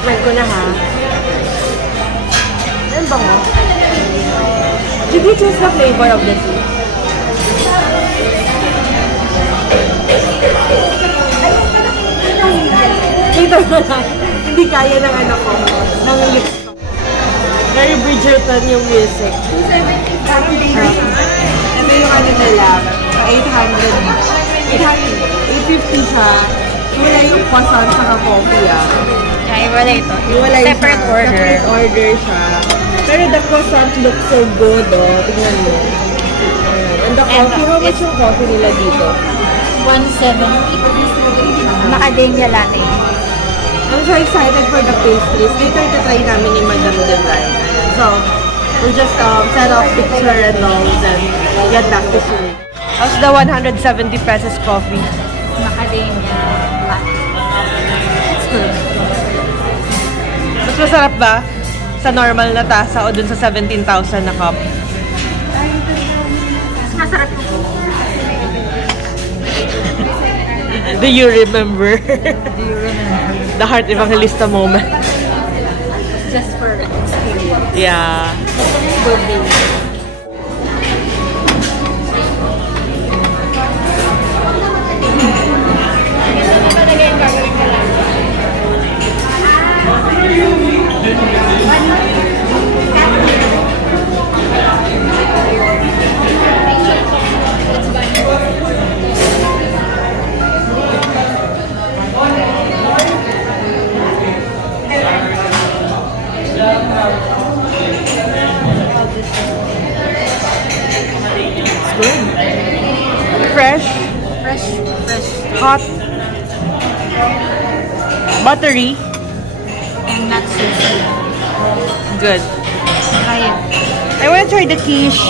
Try ko na ha. Ano ba mo? Did you choose the flavor of the tea? Dito na lang. Hindi kaya ng anak ko. Ng lips ko. Very Bridgerton yung music. Ito yung ano nila. 850 siya. Wala yung croissant saka coffee ah. Wala ito. Separate order. Separate order siya. Pero the croissant looks so good oh. Tingnan mo. And the coffee, how much yung coffee nila dito? 170. Macadamia latte. I'm so excited for the pastries. Later, try namin ni Madam Divine. So, we'll just set off picture and all, then get back to shooting. How's the 170 pesos coffee? Macadamia latte. It's good. Mas masarap ba sa normal na tasa o dun sa 17,000 na cup? Mas masarap po. Do you remember? The Heart Evangelista moment? Just for experience. Yeah. Birthday. Fresh? Fresh. Hot? Buttery? And not so sweet. Good. Try it. I want to try the quiche.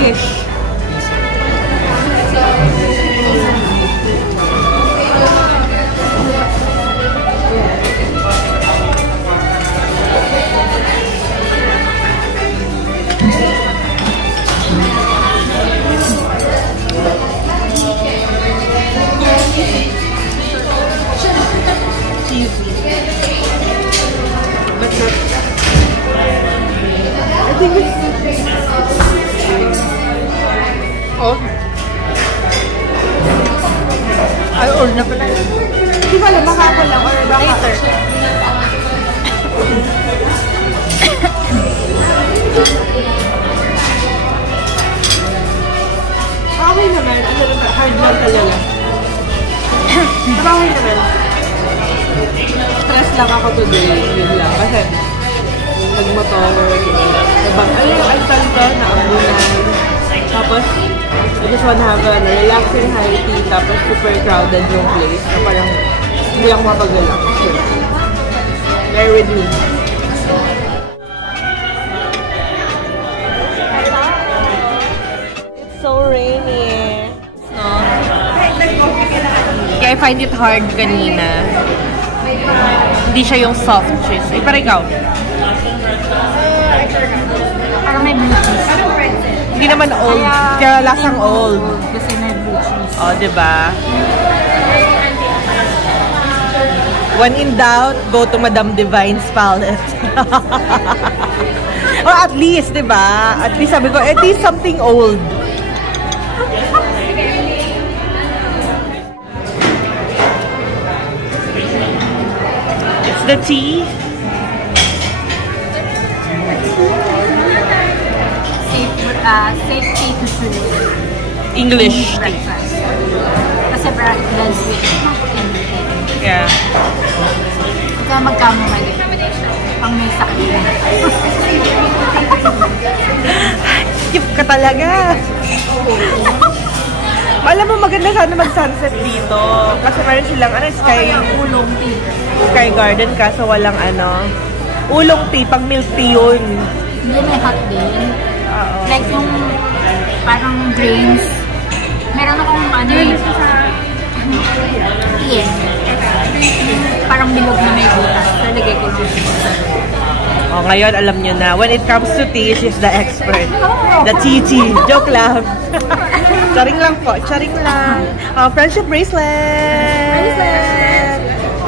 Quiche. I think it's... Oh. Ay, order na pala. Hindi ba alam, baka ako lang or baka... Later. Okay naman. Ano naman, hard lang talaga. Okay naman. Stress lang ako today. Yun lang. Kasi nagmotor. Ano yung altan ko? Naambunan. Tapos, I just want to have a relaxing high tea. Tapos super crowded yung place. Na parang hindi ako mapag-relax. Bear with me. It's so rainy. No? Kahit nag-coffee ka na I find it hard kanina. Hindi siya yung soft cheese. Eh, para ikaw. Parang may blue cheese. Hindi naman old. Kaya lasang old. Kasi may blue cheese. O, diba? When in doubt, go to Madam Divine's palette. Or at least, diba? At least sabi ko, at least something old. It's the tea. Safety to choose. English tea. Breakfast. Kasi it blends with anything. Yeah. Ikaw magkamumali. Pang may sakit. Skip ka talaga. Alam mo, maganda sana mag-sunset dito. Kasi meron silang, Ulong tea. Sky Garden, kaso walang ulong tea, pang milk tea yun. Hindi, may hot din. Oo. Like yung parang grains. Meron akong tea. Parang bilog na may butas. Nalagay ko lang. Oh, ngayon, alam nyo na. When it comes to tea, she's the expert. The Chichi. Joke lang. Charing lang po. Charing lang. Friendship bracelet.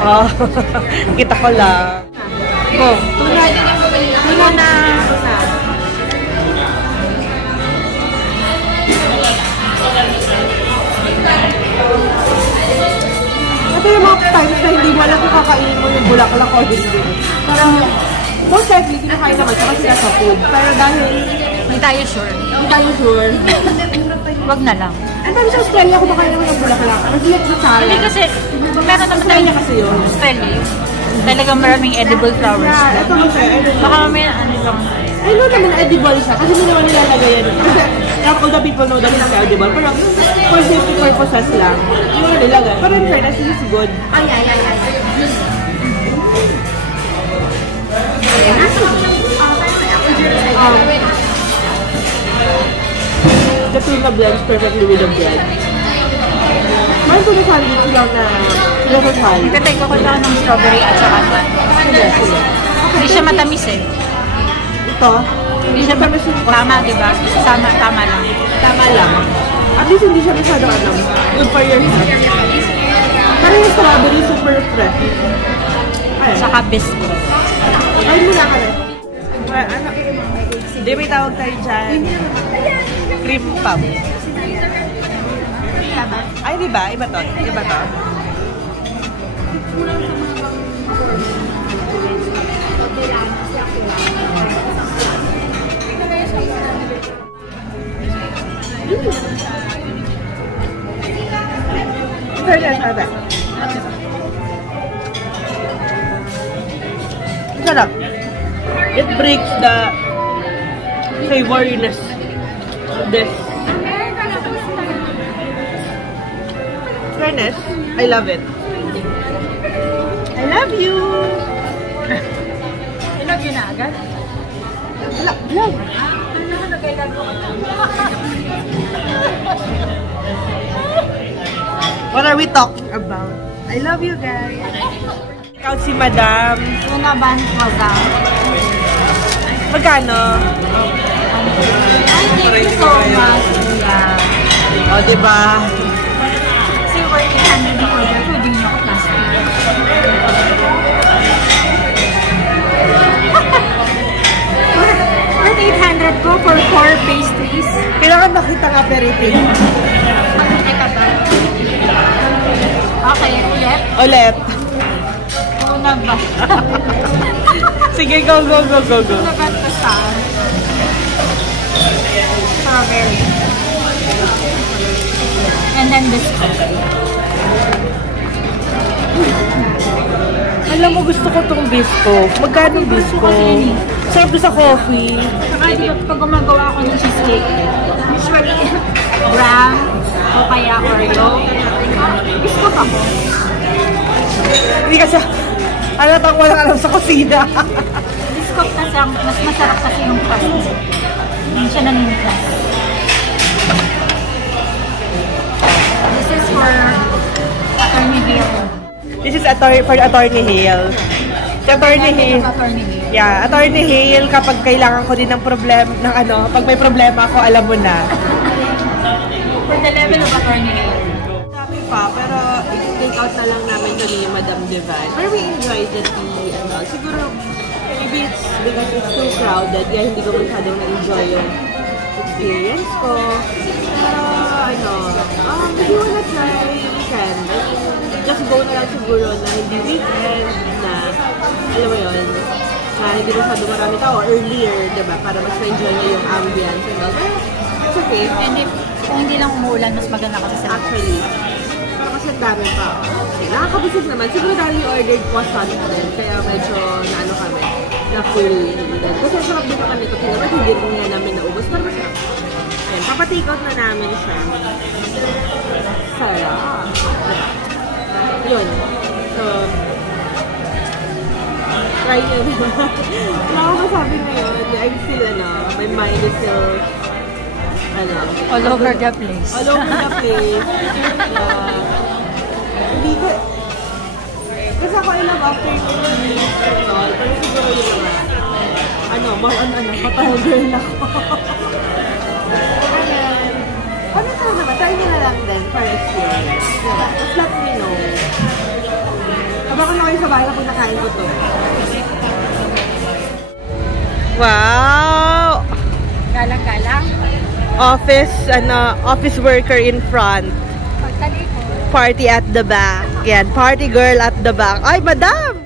Oh, kita ko lang. Go. Tuna na. Ito yung mga times na hindi mo alam kung kakainin mo yung bulaklak o hindi. Parang, most likely, kinakain naman siya kasi nasa food. Pero dahil, Hindi tayo sure. hindi tayo sure. Wag na lang. Ang dami sa Australia, kumakain naman ng bulaklak. Kasi like sa salad. Hindi kasi, meron naman Australia tayo kasi yun. Australia. Talagang maraming edible flowers. Yeah, ito kasi, Baka mamaya lang. I know naman edible siya kasi hindi naman nilalagay yan. Kasi not all the people know that it's edible. Pero for safety purposes lang, yung nilalagay. Pero in fairness, this is good. The tuna blends perfectly with the bread. Meron ko na sandwich lang na nasasal. Tatay ko lang ng strawberry at saka hindi siya matamis eh. Ito, Hindi siya matamis. Tama, diba? Tama lang. tama lang. At least hindi siya masyado good for your health. Pero yung strawberry super fresh. Ay, Saka biscuit. ay muna ka rin. Hindi, may tawag tayo dyan. Cream puff. Ay, di ba? Iba to. Iba to. Fairness, ate. Sarap. It breaks the savoriness of this. Fairness, I love it. I love you. I love you na agad. Love. What are we talking about? I love you guys. Check out si Madam. Tuna ban wazang. Magkano? Thank you so much. Yeah. O, diba? Kasi worth 800 na order. Pwede nyo ako plastic. Worth 800 ko for 4 pastries. Kailangan makita ng aperitif. Makikita ba? Okay, ulit. Ulit. Tuna ba? Sige, go. Tuna ba ito saan? Strawberry. And then biscuit. Alam mo, gusto ko tong bisco. Magkano bisco? Sarap sa coffee. Saka diba pag gumagawa ako ng cheesecake, usually brown o kaya Oreo. Biscuit ako. Hindi kasi, alatang walang alam sa kusina. Biscuit kasi mas masarap kasi yung crust. Hindi siya naninigas. This is for Attorney This is for Attorney Hale. Si Attorney Hale. Yeah, Attorney Hale, kapag kailangan ko din ng pag may problema ako, alam mo na. For the level of Attorney Hale. Dami pa, pero i-take out na lang namin kami yung Madam Divan. Pero we enjoyed the tea and all. Siguro, maybe it's because it's too crowded, kaya hindi ko masyadong na-enjoy yung experience ko. Pero, if you wanna try, you can. Just go na lang siguro na hindi weekend, na, alam mo yun, na hindi masyadong marami tao, earlier, diba? Para mas na-enjoy nyo yung ambience and all. Pero, it's okay. And if kung hindi lang umuulan, mas maganda kasi sa actually. Pero kasi dami pa. Okay, nakakabusog naman. Siguro dahil yung ordered croissant din, kaya medyo naano kami, na full. Kasi sarap din kami ito. Kaya hindi rin nga namin naubos. Pero masarap. Ayan, papatake out na namin siya. Sarap. Yun. So, try nyo na. Wala ko masabi ngayon. I'm still, my mind is still, all over the place. All over the place. Hindi ko, kasi ako I love afternoon meals and all, pero siguro yung patahol girl ako. Ano ka naman, try nyo na lang din for experience. Just let me know. Habang kayo sa bahay kapag nakain ko to. Wow! Galang-galang. Office worker in front. Party at the back. Yan, party girl at the back. Ay, madam!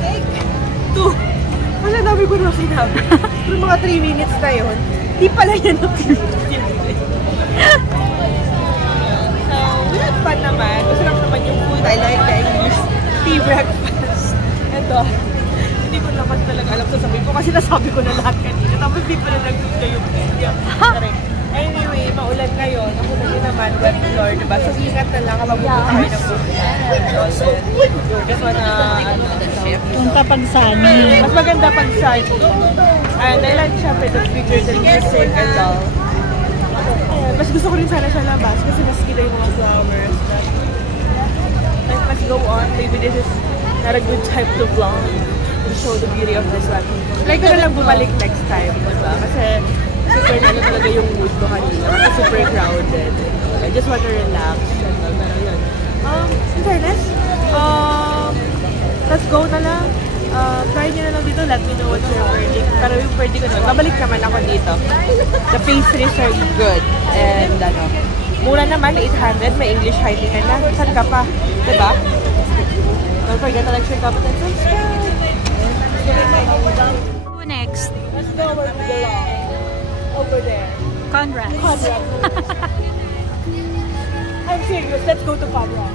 Take 2. Wala, dami ko na sinabi. Pero mga 3 minutes na yun. Di pala yan ang 3 minutes. So, we had fun naman. Masarap naman yung food. I like the English tea breakfast. Ito. Hindi ko naman talaga alam sasabihin ko kasi nasabi ko na lahat kanina. Tapos di pa na nag-video yung video. Anyway, maulan ngayon. Ako na din naman, wet floor, diba? So, ingat na lang kapag pupunta kayo ng food. Just wanna, Kung kapag sunny. mas maganda pag sunny. And I like syempre the pictures and music and all. Mas gusto ko rin sana sa labas kasi mas kita yung mga flowers. Like, let's go on. Maybe this is not a good time to vlog. To show the beauty of this one. Like ko na lang bumalik next time, diba? Kasi super talaga yung mood ko kanina. Kasi super crowded. I just want to relax. Pero yun. In fairness, let's go na lang. Try nyo na lang dito. Let me know what's your verdict. Pero yung verdict ko naman, babalik naman ako dito. The pastries are good. And mura naman, 800. May English writing ka na. Saan ka pa? Diba? Don't forget to like, share, comment, and subscribe. Who next? Let's go where we belong. Over there. Conrad. I'm serious. Let's go to Conrad.